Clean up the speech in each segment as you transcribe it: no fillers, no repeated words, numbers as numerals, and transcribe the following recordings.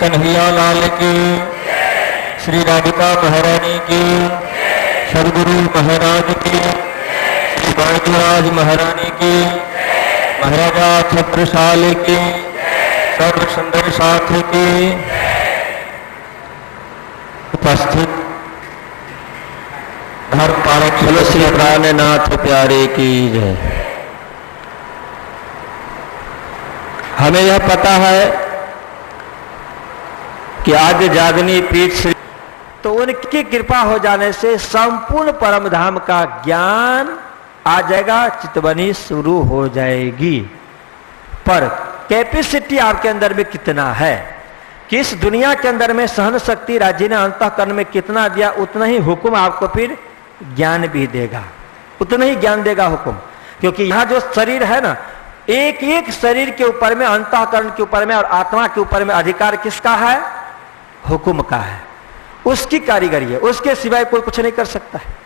कन्हैया लाल की, श्री राधिका महारानी की, सदगुरु महाराज की, श्री बैजनाथ महारानी की, महाराजा छत्रसाल की, सर्व सुंदर साथी की, उपस्थित धर्म पालक श्री प्राणनाथ प्यारे की जय। हमें यह पता है कि आज जागनी पीठ श्री, तो उनकी कृपा हो जाने से संपूर्ण परम धाम का ज्ञान आ जाएगा, चितवनी शुरू हो जाएगी। पर कैपेसिटी आपके अंदर में कितना है कि इस दुनिया के अंदर में सहन शक्ति राज्य ने अंतःकरण में कितना दिया, उतना ही हुक्म आपको फिर ज्ञान भी देगा, उतना ही ज्ञान देगा हुक्म। क्योंकि यहां जो शरीर है ना, एक एक शरीर के ऊपर में, अंतःकरण के ऊपर में और आत्मा के ऊपर में अधिकार किसका है? हुक्म का है, उसकी कारीगरी है, उसके सिवाय कोई कुछ नहीं कर सकता है।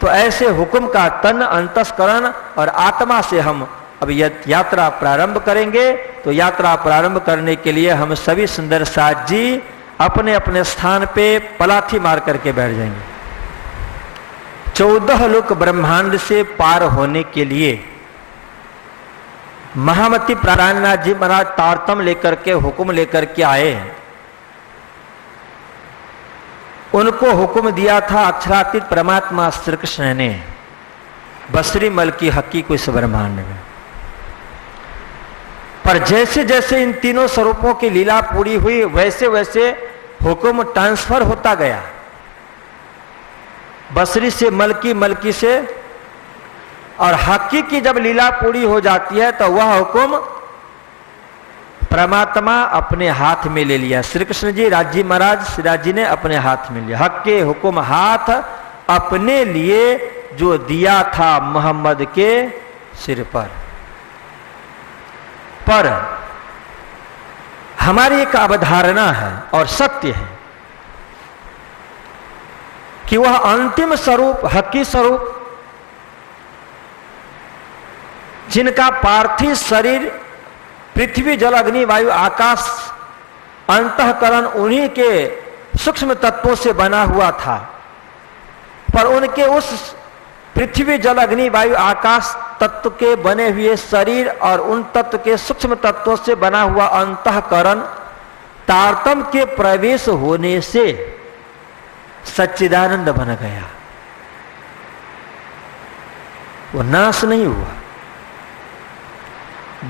तो ऐसे हुक्म का तन, अंतस्करण और आत्मा से हम अब यात्रा प्रारंभ करेंगे। तो यात्रा प्रारंभ करने के लिए हम सभी सुंदर साथ जी अपने अपने स्थान पे पलाथी मार करके बैठ जाएंगे। 14 लोक ब्रह्मांड से पार होने के लिए महामती प्राणनाथ जी महाराज तारतम लेकर के, हुक्म लेकर के आए हैं। उनको हुक्म दिया था अक्षरातीत परमात्मा श्री कृष्ण ने, बसरी मल की हकी को इस ब्रह्मांड में। पर जैसे जैसे इन तीनों स्वरूपों की लीला पूरी हुई, वैसे वैसे हुक्म ट्रांसफर होता गया, बसरी से मलकी, मलकी से, और हकी की जब लीला पूरी हो जाती है तो वह हुक्म परमात्मा अपने हाथ में ले लिया। श्री कृष्ण जी, राजी महाराज श्रीराज जी ने अपने हाथ में लिया। हक के हुक्म हाथ अपने लिए जो दिया था मोहम्मद के सिर पर। हमारी एक अवधारणा है और सत्य है कि वह अंतिम स्वरूप, हकी स्वरूप, जिनका पार्थिव शरीर पृथ्वी जल अग्नि वायु आकाश अंतःकरण उन्हीं के सूक्ष्म तत्वों से बना हुआ था, पर उनके उस पृथ्वी जल अग्नि वायु आकाश तत्व के बने हुए शरीर और उन तत्व के सूक्ष्म तत्वों से बना हुआ अंतःकरण तारतम के प्रवेश होने से सच्चिदानंद बन गया, वो नाश नहीं हुआ।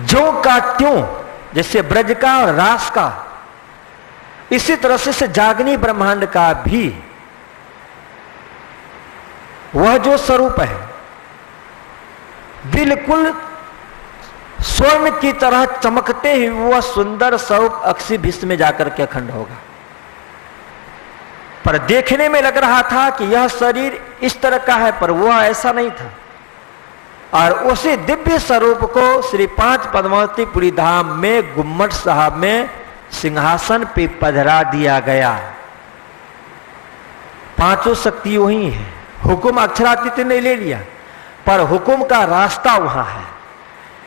जो का त्यों, जैसे ब्रज का और रास का, इसी तरह से जागनी ब्रह्मांड का भी वह जो स्वरूप है बिल्कुल स्वर्ण की तरह चमकते ही वह सुंदर स्वरूप अक्षी भीष्म में जाकर के अखंड होगा। पर देखने में लग रहा था कि यह शरीर इस तरह का है, पर वह ऐसा नहीं था। और उसी दिव्य स्वरूप को श्री 5 पद्मावतीपुरी धाम में गुम्मट साहब में सिंहासन पे पधरा दिया गया। पांचों शक्ति वही है, हुक्म अक्षरातीत ने ले लिया, पर हुक्म का रास्ता वहां है।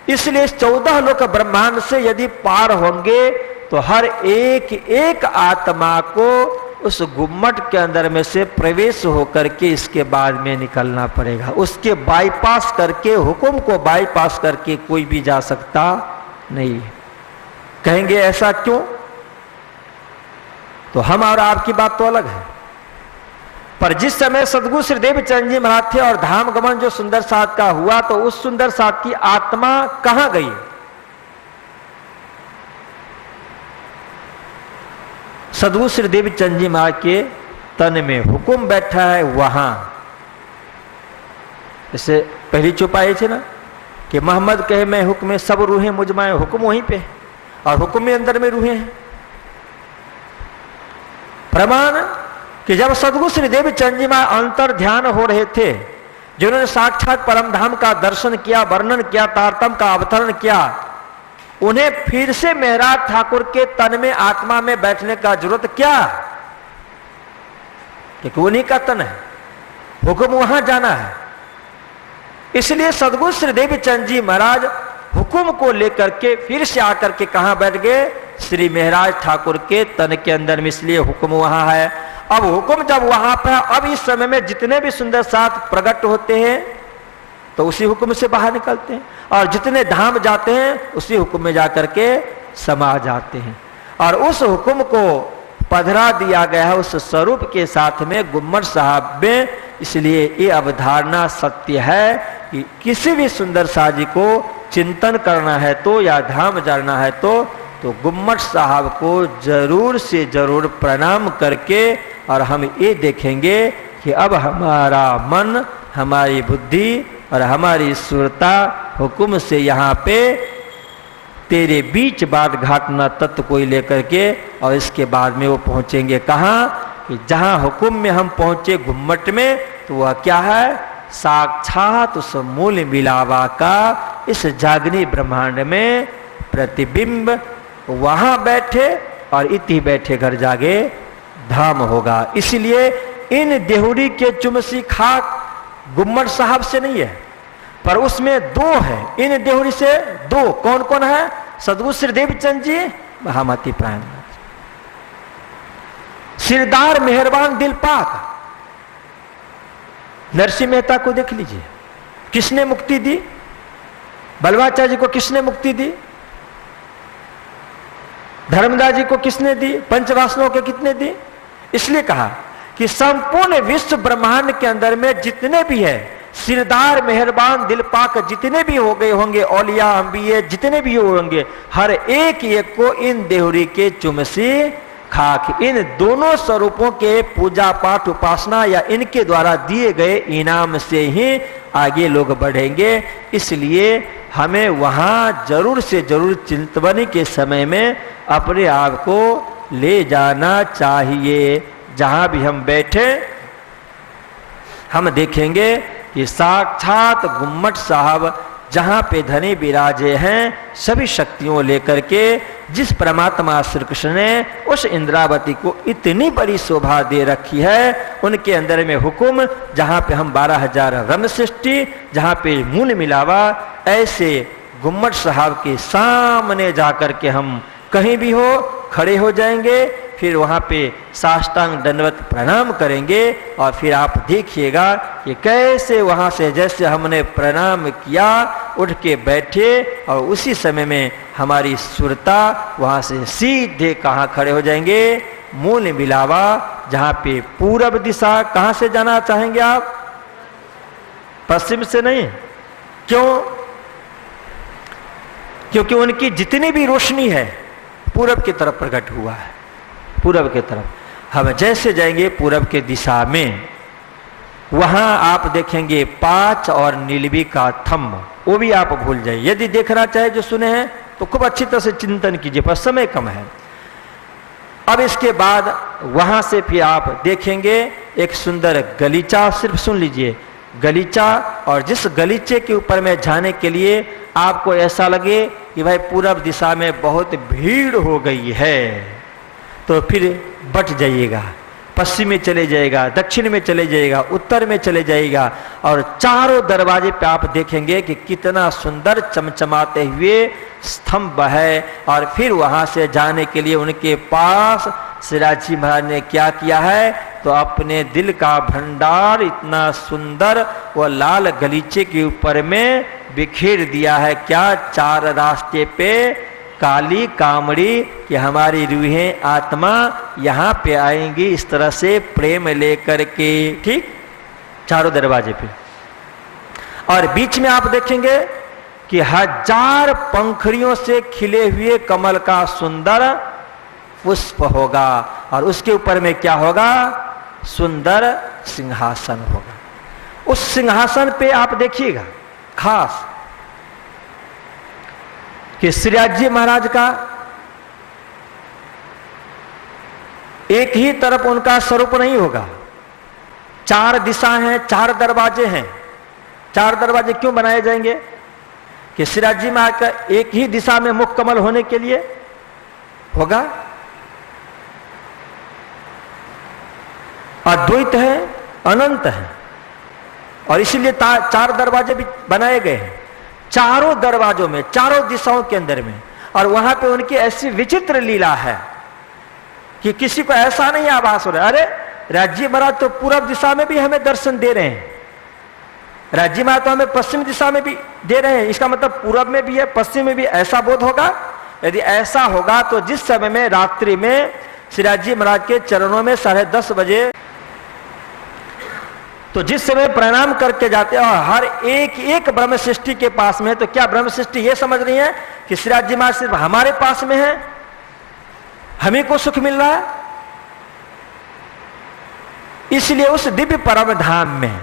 इसलिए 14 लोक ब्रह्मांड से यदि पार होंगे तो हर एक एक आत्मा को उस गुम्मट के अंदर में से प्रवेश होकर के इसके बाद में निकलना पड़ेगा। उसके बाईपास करके, हुक्म को बाईपास करके कोई भी जा सकता नहीं। कहेंगे ऐसा क्यों? तो हम और आपकी बात तो अलग है। पर जिस समय सदगुरु श्री देवचंद जी महाराज थे और धाम गमन जो सुंदर साथ का हुआ, तो उस सुंदर साथ की आत्मा कहां गई? सदगुरु श्री देवचंद जी महाराज के तन में हुक्म बैठा है। वहां जैसे पहली चौपाई थी ना कि मोहम्मद कहे मैं हुक्म, सब रूहें मुझमाए, हुक्म वहीं पे, और हुक्म में अंदर में रूहें हैं। प्रमाण कि जब सदगुरु श्री देवचंद जी महाराज अंतर ध्यान हो रहे थे, जिन्होंने साक्षात परम धाम का दर्शन किया, वर्णन किया, तारतम का अवतरण किया, उन्हें फिर से मेहराज ठाकुर के तन में आत्मा में बैठने का जरूरत क्या? क्योंकि उन्हीं का तन है, हुक्म वहां जाना है। इसलिए सदगुरु श्री देवचंद जी महाराज हुक्म को लेकर के फिर से आकर के कहां बैठ गए? श्री महाराज ठाकुर के तन के अंदर में, इसलिए हुक्म वहां है। अब हुक्म जब वहां पर, अब इस समय में जितने भी सुंदर साथ प्रकट होते हैं तो उसी हुक्म से बाहर निकलते हैं, और जितने धाम जाते हैं उसी हुक्म में जाकर के समा जाते हैं। और उस हुक्म को पधरा दिया गया है उस स्वरूप के साथ में गुम्मट साहब में। इसलिए ये अवधारणा सत्य है कि किसी भी सुंदर साजी को चिंतन करना है तो, या धाम जाना है तो गुम्मट साहब को जरूर से जरूर प्रणाम करके, और हम ये देखेंगे कि अब हमारा मन, हमारी बुद्धि और हमारी सुरता हुक्म से यहाँ पे तेरे बीच बाट घाटना तत्व को लेकर के, और इसके बाद में वो पहुंचेंगे कहाँ, कि जहाँ हुक्म में हम पहुंचे गुम्मट में, तो वह क्या है, साक्षात उस मूल मिलावा का इस जागनी ब्रह्मांड में प्रतिबिंब, वहां बैठे और इति बैठे घर जागे धाम होगा। इसलिए इन देहुरी के चुमसी खाक गुम्मट साहब से नहीं है, पर उसमें दो है, इन देहुरी से दो। कौन कौन है? सदगुरु श्री देवचंद जी, महामती प्राण, सिरदार मेहरबान दिल पाक। नरसिंह मेहता को देख लीजिए, किसने मुक्ति दी? बलवाचार्य जी को किसने मुक्ति दी? धर्मदास जी को किसने दी? पंचवासनों के कितने दी? इसलिए कहा कि संपूर्ण विश्व ब्रह्मांड के अंदर में जितने भी है, सिरदार मेहरबान दिल पाक जितने भी हो गए होंगे, औलिया अंबिये जितने भी होंगे, हर एक एक को इन देहुरी के चुमसी खाक, इन दोनों स्वरूपों के पूजा पाठ उपासना या इनके द्वारा दिए गए इनाम से ही आगे लोग बढ़ेंगे। इसलिए हमें वहां जरूर से जरूर चिंतवनी के समय में अपने आप को ले जाना चाहिए। जहां भी हम बैठे हम देखेंगे कि साक्षात गुम्मट साहब जहां पे धनी विराजे हैं, सभी शक्तियों लेकर के, जिस परमात्मा श्री कृष्ण ने उस इंद्रावती को इतनी बड़ी शोभा दे रखी है, उनके अंदर में हुक्म, जहां पे हम 12,000 रम सृष्टि, जहां पे मूल मिलावा, ऐसे गुम्मट साहब के सामने जाकर के हम कहीं भी हो खड़े हो जाएंगे, फिर वहां पे साष्टांग दंडवत प्रणाम करेंगे, और फिर आप देखिएगा कि कैसे वहां से जैसे हमने प्रणाम किया उठ के बैठे, और उसी समय में हमारी सुरता वहां से सीधे कहाँ खड़े हो जाएंगे, मूल मिलावा, जहां पे पूरब दिशा। कहां से जाना चाहेंगे आप? पश्चिम से नहीं। क्यों? क्योंकि उनकी जितनी भी रोशनी है पूरब की तरफ प्रकट हुआ है, पूरब की तरफ। हम जैसे जाएंगे पूरब के दिशा में, वहां आप देखेंगे 5 और नीलवी का थंब, वो भी आप भूल जाइए। यदि देखना चाहे जो सुने हैं तो खूब अच्छी तरह से चिंतन कीजिए, पर समय कम है। अब इसके बाद वहां से फिर आप देखेंगे एक सुंदर गलीचा, सिर्फ सुन लीजिए, गलीचा, और जिस गलीचे के ऊपर में जाने के लिए आपको ऐसा लगे कि भाई पूरब दिशा में बहुत भीड़ हो गई है, तो फिर बट जाइएगा, पश्चिम में चले जाएगा, दक्षिण में चले जाएगा, उत्तर में चले जाएगा, और चारों दरवाजे पे आप देखेंगे कि कितना सुंदर चमचमाते हुए स्तंभ है। और फिर वहां से जाने के लिए उनके पास सिराजी महाराज ने क्या किया है, तो अपने दिल का भंडार इतना सुंदर वो लाल गलीचे के ऊपर में बिखेर दिया है। क्या? 4 रास्ते पे काली कामड़ी कि हमारी रूहें आत्मा यहाँ पे आएंगी, इस तरह से प्रेम लेकर के, ठीक, चारों दरवाजे पे। और बीच में आप देखेंगे कि 1000 पंखड़ियों से खिले हुए कमल का सुंदर पुष्प होगा, और उसके ऊपर में क्या होगा? सुंदर सिंहासन होगा। उस सिंहासन पे आप देखिएगा खास कि श्रीराज महाराज का एक ही तरफ उनका स्वरूप नहीं होगा, 4 दिशा हैं, 4 दरवाजे हैं। 4 दरवाजे क्यों बनाए जाएंगे? कि श्रीराज महाराज का एक ही दिशा में मुख कमल होने के लिए होगा, अद्वैत है, अनंत है, और इसीलिए 4 दरवाजे भी बनाए गए हैं। चारों दरवाजों में, चारों दिशाओं के अंदर में और वहां पे उनकी ऐसी विचित्र लीला है कि किसी को ऐसा नहीं आभास हो रहा, अरे राज्य महाराज तो पूर्व दिशा में भी हमें दर्शन दे रहे हैं, राज्य महाराज तो हमें पश्चिम दिशा में भी दे रहे हैं, इसका मतलब पूर्व में भी है पश्चिम में भी, ऐसा बोध होगा। यदि ऐसा होगा तो जिस समय में रात्रि में श्री राज्य महाराज के चरणों में 10:30 बजे, तो जिस समय प्रणाम करके जाते हैं और हर एक एक ब्रह्म सृष्टि के पास में है, तो क्या ब्रह्म सृष्टि ये समझ रही है कि श्री राज्य महाराज सिर्फ हमारे पास में है, हमें को सुख मिल रहा है? इसलिए उस दिव्य परम धाम में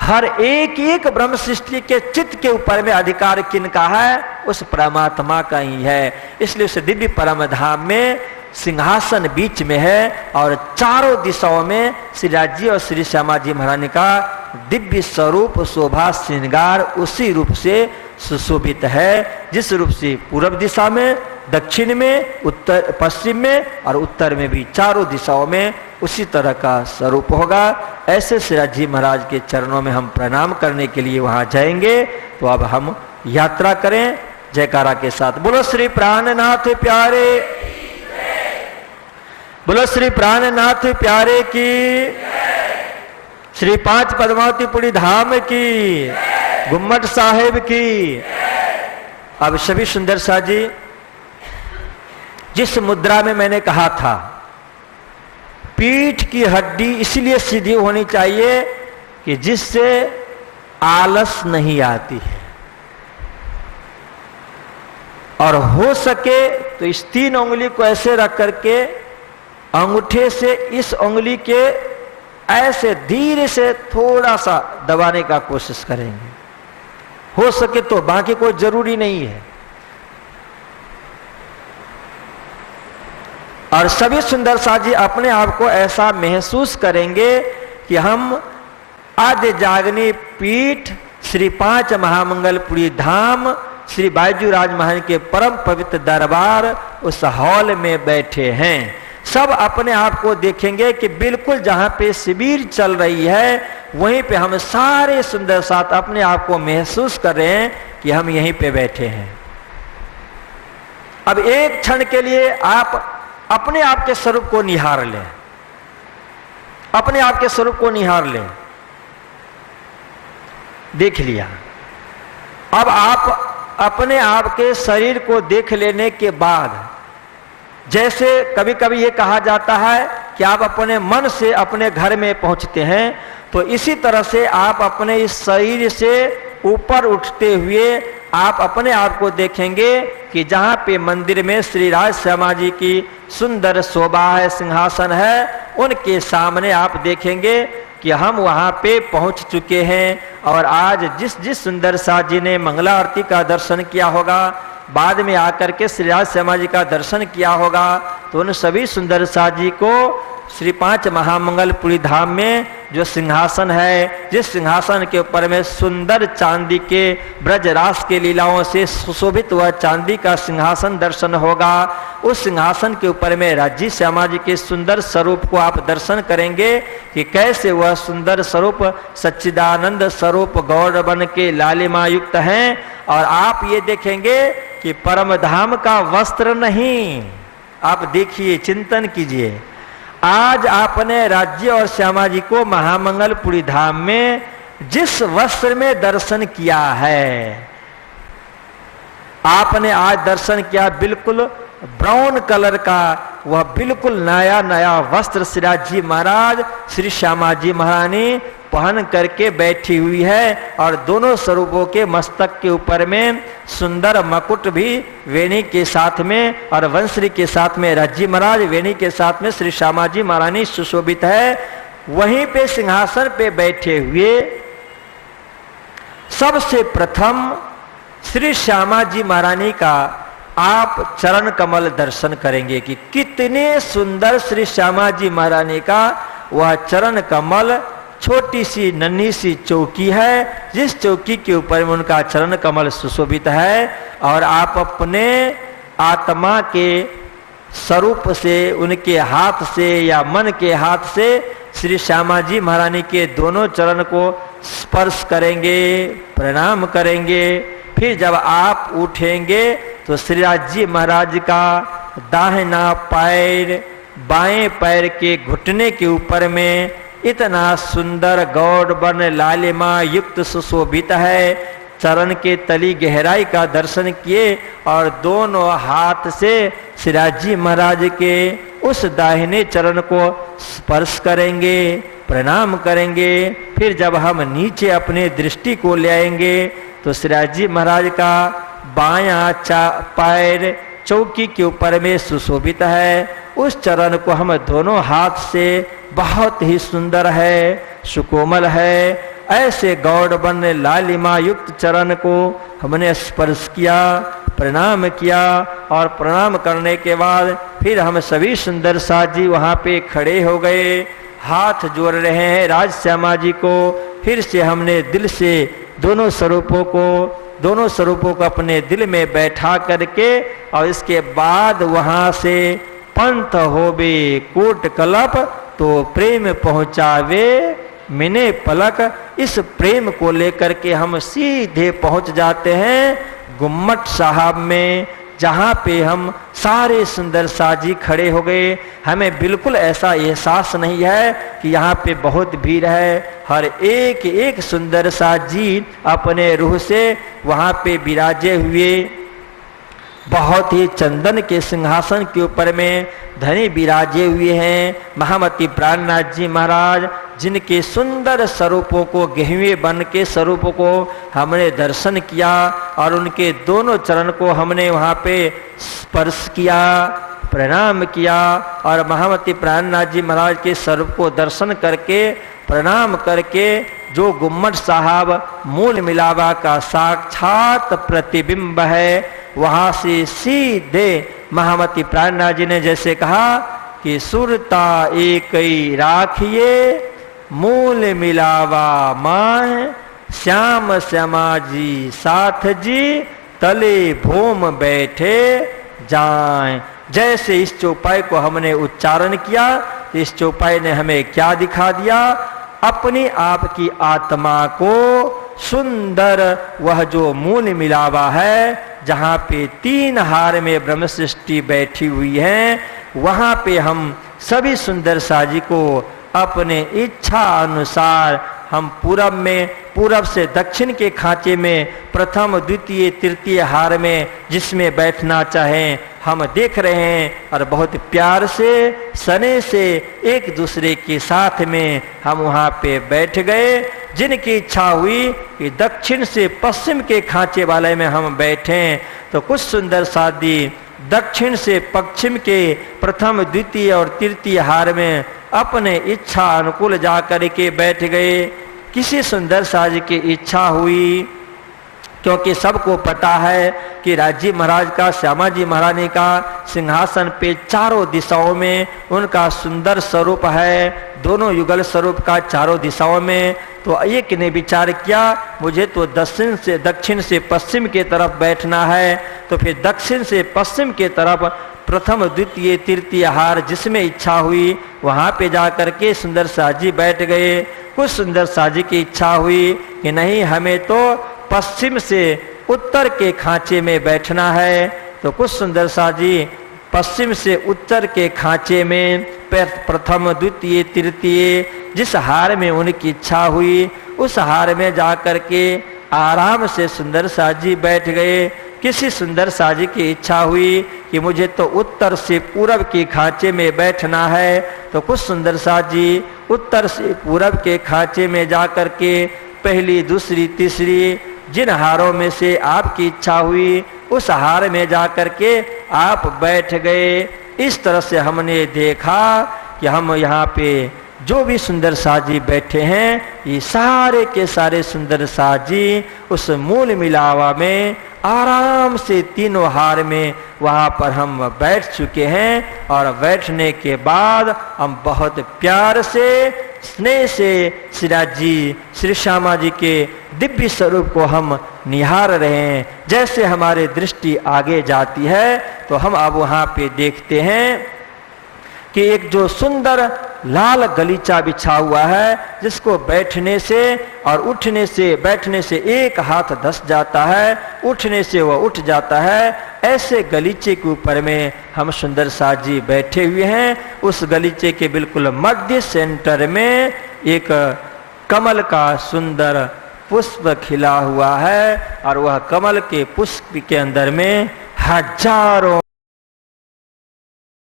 हर एक एक ब्रह्म सृष्टि के चित्त के ऊपर में अधिकार किनका है? उस परमात्मा का ही है। इसलिए उस दिव्य परम धाम में सिंहासन बीच में है और चारों दिशाओं में श्री राज्य और श्री श्यामा जी महारानी का दिव्य स्वरूप शोभा श्रृंगार उसी रूप से सुशोभित है, जिस रूप से पूर्व दिशा में, दक्षिण में, उत्तर पश्चिम में और उत्तर में भी चारों दिशाओं में उसी तरह का स्वरूप होगा। ऐसे श्री राज्य महाराज के चरणों में हम प्रणाम करने के लिए वहां जाएंगे। तो अब हम यात्रा करें जयकारा के साथ। बोलो श्री प्राणनाथ प्यारे, बोलो श्री प्राणनाथ प्यारे की, श्री 5 पद्मावतीपुरी धाम की, गुम्मट साहेब की। अब सभी सुंदर सा जी, जिस मुद्रा में मैंने कहा था पीठ की हड्डी इसलिए सीधी होनी चाहिए कि जिससे आलस नहीं आती है, और हो सके तो इस 3 उंगली को ऐसे रख करके अंगूठे से इस उंगली के ऐसे धीरे से थोड़ा सा दबाने का कोशिश करेंगे, हो सके तो, बाकी कोई जरूरी नहीं है। और सभी सुंदर साजी अपने आप को ऐसा महसूस करेंगे कि हम आद्य जागनी पीठ श्री 5 महामंगलपुरी धाम श्री बायजूराज महाराज के परम पवित्र दरबार उस हॉल में बैठे हैं। सब अपने आप को देखेंगे कि बिल्कुल जहां पे शिविर चल रही है वहीं पे हम सारे सुंदर साथ अपने आप को महसूस कर रहे हैं कि हम यहीं पे बैठे हैं। अब एक क्षण के लिए आप अपने आप के स्वरूप को निहार लें, अपने आप के स्वरूप को निहार लें। देख लिया, अब आप अपने आप के शरीर को देख लेने के बाद, जैसे कभी कभी ये कहा जाता है कि आप अपने मन से अपने घर में पहुंचते हैं, तो इसी तरह से आप अपने इस शरीर से ऊपर उठते हुए आप अपने आप को देखेंगे कि जहाँ पे मंदिर में श्री राज श्यामा जी की सुंदर शोभा है, सिंहासन है, उनके सामने आप देखेंगे कि हम वहाँ पे पहुँच चुके हैं। और आज जिस जिस सुंदर साथ जी ने मंगला आरती का दर्शन किया होगा, बाद में आकर के श्री राज श्यामा जी का दर्शन किया होगा, तो उन सभी सुंदर साथ जी को श्री 5 महामंगलपुरी धाम में जो सिंहासन है, जिस सिंहासन के ऊपर में सुंदर चांदी के ब्रजरास के लीलाओं से सुशोभित हुआ चांदी का सिंहासन दर्शन होगा, उस सिंहासन के ऊपर में राज्य श्यामा जी के सुंदर स्वरूप को आप दर्शन करेंगे कि कैसे वह सुंदर स्वरूप सच्चिदानंद स्वरूप गौर बन के लालिमा युक्त हैं। और आप ये देखेंगे कि परम धाम का वस्त्र नहीं, आप देखिए, चिंतन कीजिए, आज आपने राज्य और श्यामा जी को महामंगलपुरी धाम में जिस वस्त्र में दर्शन किया है, आपने आज दर्शन किया बिल्कुल ब्राउन कलर का, वह बिल्कुल नया नया वस्त्र श्री राज्य महाराज श्री श्यामा जी महारानी पहन करके बैठी हुई है। और दोनों स्वरूपों के मस्तक के ऊपर में सुंदर मकुट भी वेणी के साथ में और वंशरी के साथ में राज्य महाराज, वेणी के साथ में श्री श्यामा जी महारानी सुशोभित है। वहीं पे सिंहासन पे बैठे हुए सबसे प्रथम श्री श्यामा जी महारानी का आप चरण कमल दर्शन करेंगे कि कितने सुंदर श्री श्यामा जी महारानी का वह चरण कमल, छोटी सी नन्ही सी चौकी है, जिस चौकी के ऊपर में उनका चरण कमल सुशोभित है। और आप अपने आत्मा के स्वरूप से, उनके हाथ से या मन के हाथ से श्री श्यामा जी महारानी के दोनों चरण को स्पर्श करेंगे, प्रणाम करेंगे। फिर जब आप उठेंगे तो श्रीराज जी महाराज का दाहिना पैर बाएं पैर के घुटने के ऊपर में इतना सुंदर गौड़ वर्ण लालिमा युक्त सुशोभित है। चरण के तली गहराई का दर्शन किए और दोनों हाथ से श्रीराज जी महाराज के उस दाहिने चरण को स्पर्श करेंगे, प्रणाम करेंगे। फिर जब हम नीचे अपने दृष्टि को ले आएंगे तो श्रीराज जी महाराज का बायां पैर चौकी के ऊपर में सुशोभित है। उस चरण को हम दोनों हाथ से बहुत ही सुंदर है, सुकोमल है, ऐसे गौड़ वर्ण लालिमा युक्त चरण को हमने स्पर्श किया, प्रणाम किया। और प्रणाम करने के बाद फिर हम सभी सुंदर साथ जी वहाँ पे खड़े हो गए, हाथ जोड़ रहे हैं राज श्यामा जी को। फिर से हमने दिल से दोनों स्वरूपों को अपने दिल में बैठा करके और इसके बाद वहाँ से पंथ होबे कोट कलप तो प्रेम पहुँचावे मिने पलक। इस प्रेम को लेकर के हम सीधे पहुँच जाते हैं गुम्मट साहब में, जहाँ पे हम सारे सुंदर साजी खड़े हो गए। हमें बिल्कुल ऐसा एहसास नहीं है कि यहाँ पे बहुत भीड़ है। हर एक एक सुंदर साजी अपने रूह से वहाँ पे विराजे हुए, बहुत ही चंदन के सिंहासन के ऊपर में धनी विराजे हुए हैं महामती प्राणनाथ जी महाराज, जिनके सुंदर स्वरूपों को, गहवे बन के स्वरूपों को हमने दर्शन किया और उनके दोनों चरण को हमने वहाँ पे स्पर्श किया, प्रणाम किया। और महामती प्राणनाथ जी महाराज के स्वरूप को दर्शन करके, प्रणाम करके, जो गुम्मट साहब मूल मिलावा का साक्षात प्रतिबिंब है, वहाँ से सीधे महामती प्राणनाथ जी ने जैसे कहा कि सुरता एक ही राखिए मूल मिलावा माह, श्याम श्यामा जी साथ जी तले भूम बैठे जाएं। जैसे इस चौपाई को हमने उच्चारण किया, इस चौपाई ने हमें क्या दिखा दिया? अपनी आप की आत्मा को सुंदर वह जो मूल मिलावा है, जहाँ पे तीन हार में ब्रह्म सृष्टि बैठी हुई है, वहाँ पे हम सभी सुंदर साजी को अपने इच्छा अनुसार हम पूरब से दक्षिण के खांचे में प्रथम द्वितीय तृतीय हार में जिसमें बैठना चाहें हम देख रहे हैं। और बहुत प्यार से सने से एक दूसरे के साथ में हम वहाँ पे बैठ गए। जिनकी इच्छा हुई कि दक्षिण से पश्चिम के खांचे वाले में हम बैठें, तो कुछ सुंदर साथी दक्षिण से पश्चिम के प्रथम द्वितीय और तृतीय हार में अपने इच्छा अनुकूल जा कर के बैठ गए। किसी सुंदर साज की इच्छा हुई, क्योंकि सबको पता है कि राजी महाराज का, श्यामा जी महारानी का सिंहासन पे चारों दिशाओं में उनका सुंदर स्वरूप है, दोनों युगल स्वरूप का चारों दिशाओं में। तो एक ने विचार किया मुझे तो दक्षिण से पश्चिम के तरफ बैठना है, तो फिर दक्षिण से पश्चिम के तरफ प्रथम द्वितीय तृतीय हार जिसमें इच्छा हुई वहाँ पे जा करके सुंदर साजी बैठ गए। कुछ सुंदर साजी की इच्छा हुई कि नहीं हमें तो पश्चिम से उत्तर के खांचे में बैठना है, तो कुछ सुंदर साजी पश्चिम से उत्तर के खांचे में प्रथम द्वितीय तृतीय जिस हार में उनकी इच्छा हुई उस हार में जा करके आराम से सुंदर साजी बैठ गए। किसी सुंदर साजी की इच्छा हुई कि मुझे तो उत्तर से पूरब के खांचे में बैठना है, तो कुछ सुंदर साजी उत्तर से पूरब के खांचे में जा करके पहली दूसरी तीसरी जिन हारों में से आपकी इच्छा हुई उस हार में जा करके आप बैठ गए। इस तरह से हमने देखा कि हम यहाँ पे जो भी सुंदर साजी बैठे हैं ये सारे के सारे सुंदर साजी उस मूल मिलावा में आराम से तीनों हार में वहाँ पर हम बैठ चुके हैं। और बैठने के बाद हम बहुत प्यार से स्नेह से श्रीराज जी श्री श्यामा जी के दिव्य स्वरूप को हम निहार रहे हैं। जैसे हमारे दृष्टि आगे जाती है तो हम अब वहाँ पे देखते हैं कि एक जो सुंदर लाल गलीचा बिछा हुआ है जिसको बैठने से और उठने से, बैठने से एक हाथ धस जाता है, उठने से वह उठ जाता है ऐसे गलीचे के ऊपर में हम सुंदर साथ जी बैठे हुए हैं। उस गलीचे के बिल्कुल मध्य सेंटर में एक कमल का सुंदर पुष्प खिला हुआ है और वह कमल के पुष्प के अंदर में हजारों